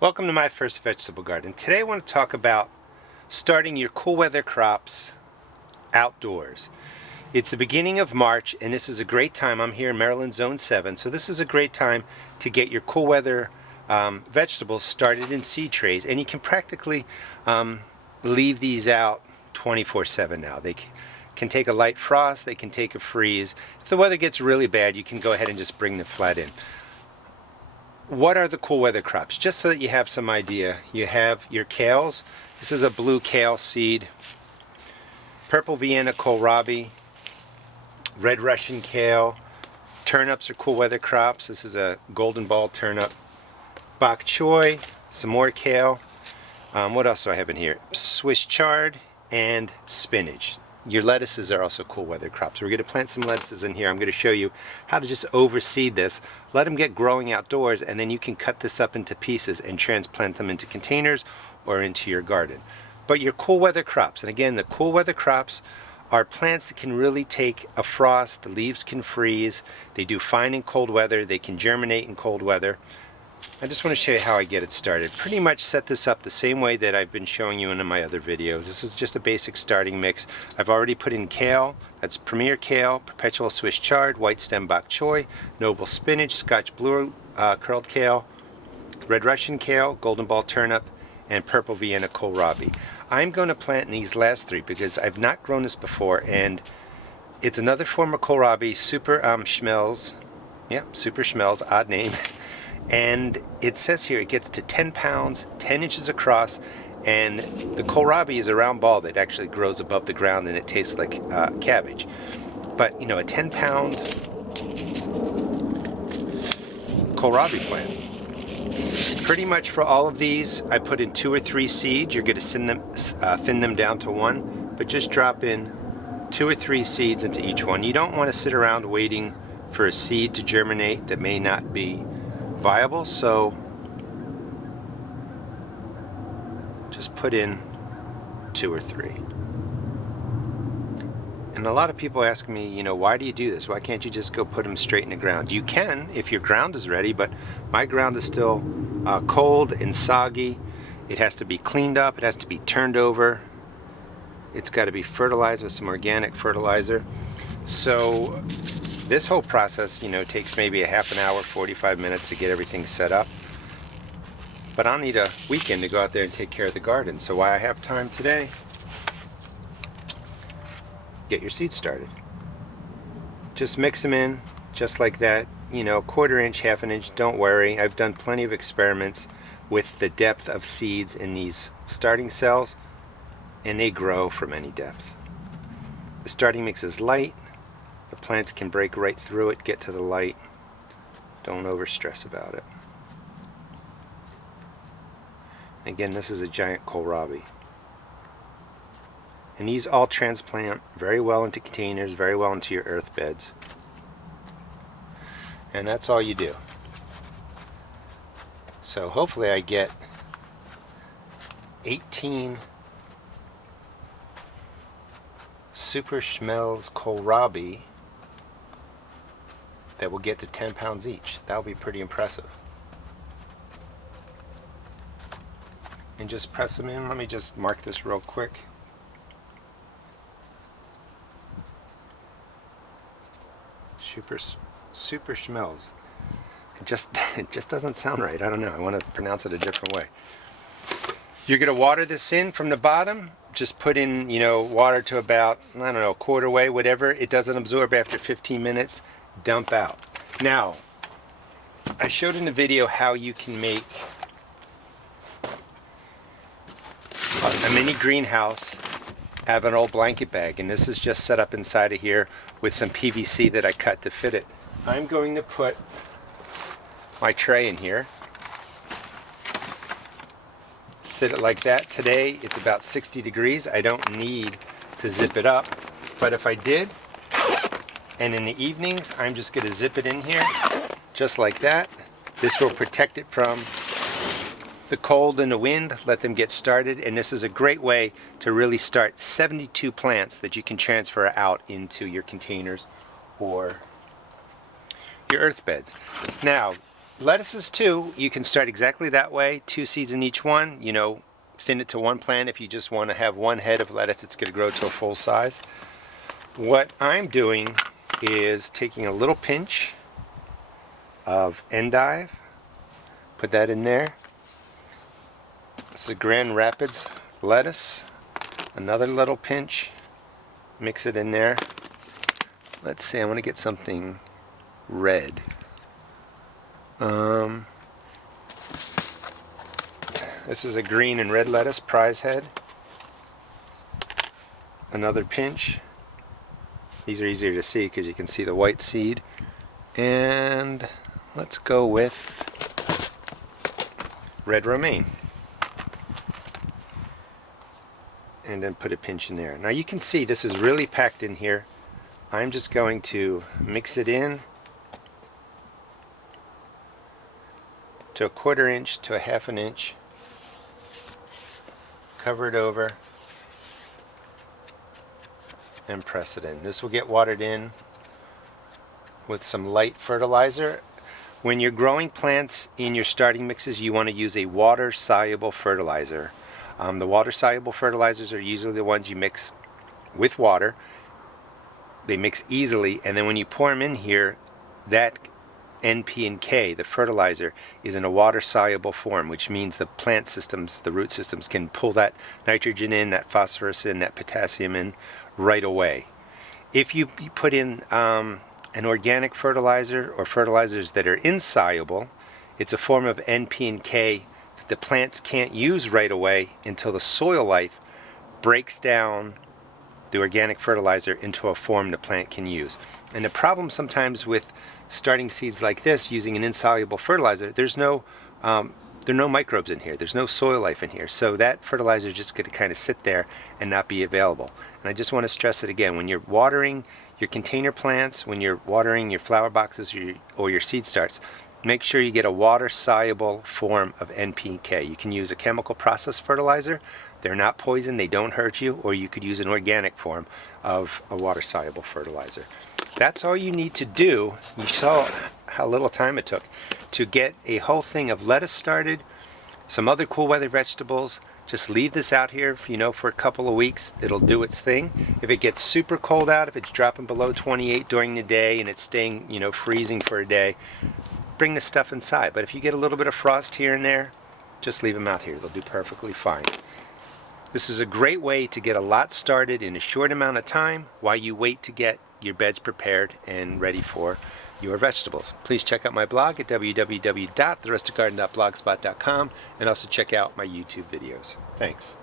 Welcome to my first vegetable garden. Today I want to talk about starting your cool weather crops outdoors. It's the beginning of March and this is a great time. I'm here in Maryland Zone 7, so this is a great time to get your cool weather vegetables started in seed trays, and you can practically leave these out 24/7 now. They can take a light frost, they can take a freeze. If the weather gets really bad, you can go ahead and just bring them flat in. What are the cool weather crops? Just so that you have some idea, you have your kales. This is a blue kale seed, purple Vienna kohlrabi, red Russian kale. Turnips are cool weather crops. This is a golden ball turnip. Bok choy, some more kale. What else do I have in here? Swiss chard and spinach. Your lettuces are also cool weather crops. We're going to plant some lettuces in here. I'm going to show you how to just overseed this. Let them get growing outdoors, and then you can cut this up into pieces and transplant them into containers or into your garden. But your cool weather crops, and again, the cool weather crops are plants that can really take a frost. The leaves can freeze. They do fine in cold weather. They can germinate in cold weather. I just want to show you how I get it started. Pretty much set this up the same way that I've been showing you in my other videos. This is just a basic starting mix. I've already put in kale. That's Premier Kale, Perpetual Swiss Chard, White Stem Bok Choy, Noble Spinach, Scotch Blue Curled Kale, Red Russian Kale, Golden Ball Turnip, and Purple Vienna Kohlrabi. I'm going to plant in these last three because I've not grown this before, and it's another form of kohlrabi, Super Schmelz. Yeah, Super Schmelz, odd name. And it says here it gets to 10 pounds, 10 inches across, and the kohlrabi is a round ball that actually grows above the ground, and it tastes like cabbage. But you know, a 10-pound kohlrabi plant. Pretty much for all of these, I put in 2 or 3 seeds. You're going to thin them down to 1, but just drop in 2 or 3 seeds into each one. You don't want to sit around waiting for a seed to germinate that may not be viable, so just put in 2 or 3. And a lot of people ask me, you know, why do you do this? Why can't you just go put them straight in the ground? You can if your ground is ready, but my ground is still cold and soggy. It has to be cleaned up, it has to be turned over, it's got to be fertilized with some organic fertilizer. So this whole process, you know, takes maybe a half an hour, 45 minutes to get everything set up. But I'll need a weekend to go out there and take care of the garden. So while I have time today, get your seeds started. Just mix them in, just like that. You know, 1/4 inch, 1/2 inch, don't worry. I've done plenty of experiments with the depth of seeds in these starting cells, and they grow from any depth. The starting mix is light. The plants can break right through it, get to the light. Don't over stress about it. Again, this is a giant kohlrabi. And these all transplant very well into containers, very well into your earth beds. And that's all you do. So hopefully I get 18 Super Schmelz kohlrabi that will get to 10 pounds each. That will be pretty impressive. And just press them in. Let me just mark this real quick. Super Schmelz. It just doesn't sound right. I don't know. I want to pronounce it a different way. You're going to water this in from the bottom. Just put in, you know, water to about, I don't know, 1/4 way, whatever. It doesn't absorb after 15 minutes. Dump out. Now, I showed in the video how you can make a mini greenhouse out of an old blanket bag, and this is just set up inside of here with some PVC that I cut to fit it. I'm going to put my tray in here, sit it like that. Today it's about 60 degrees. I don't need to zip it up, but if I did, and in the evenings I'm just going to zip it in here just like that. This will protect it from the cold and the wind, let them get started, and this is a great way to really start 72 plants that you can transfer out into your containers or your earth beds. Now, lettuces too, you can start exactly that way, 2 seeds in each one, you know, thin it to one plant. If you just want to have one head of lettuce, it's going to grow to a full size. What I'm doing is taking a little pinch of endive, put that in there. This is Grand Rapids lettuce, another little pinch, mix it in there. Let's see, I want to get something red. This is a green and red lettuce, prize head. Another pinch. These are easier to see because you can see the white seed. And let's go with red romaine. And then put a pinch in there. Now you can see this is really packed in here. I'm just going to mix it in to a 1/4 inch to a 1/2 inch. Cover it over and press it in. This will get watered in with some light fertilizer. When you're growing plants in your starting mixes, you want to use a water-soluble fertilizer. The water-soluble fertilizers are usually the ones you mix with water. They mix easily, and then when you pour them in here, that NP and K, the fertilizer, is in a water-soluble form, which means the plant systems, the root systems, can pull that nitrogen in, that phosphorus in, that potassium in right away. If you put in an organic fertilizer or fertilizers that are insoluble, it's a form of NP and K that the plants can't use right away until the soil life breaks down the organic fertilizer into a form the plant can use. And the problem sometimes with starting seeds like this using an insoluble fertilizer, there are no microbes in here. There's no soil life in here. So that fertilizer is just going to kind of sit there and not be available. And I just want to stress it again. When you're watering your container plants, when you're watering your flower boxes or your seed starts, make sure you get a water-soluble form of NPK. You can use a chemical process fertilizer. They're not poison, they don't hurt you, or you could use an organic form of a water-soluble fertilizer. That's all you need to do. You saw how little time it took to get a whole thing of lettuce started, some other cool weather vegetables. Just leave this out here, for a couple of weeks. It'll do its thing. If it gets super cold out, if it's dropping below 28 during the day and it's staying, freezing for a day, bring the stuff inside. But if you get a little bit of frost here and there, just leave them out here. They'll do perfectly fine. This is a great way to get a lot started in a short amount of time while you wait to get your beds prepared and ready for your vegetables. Please check out my blog at www.therustedgarden.blogspot.com and also check out my YouTube videos. Thanks.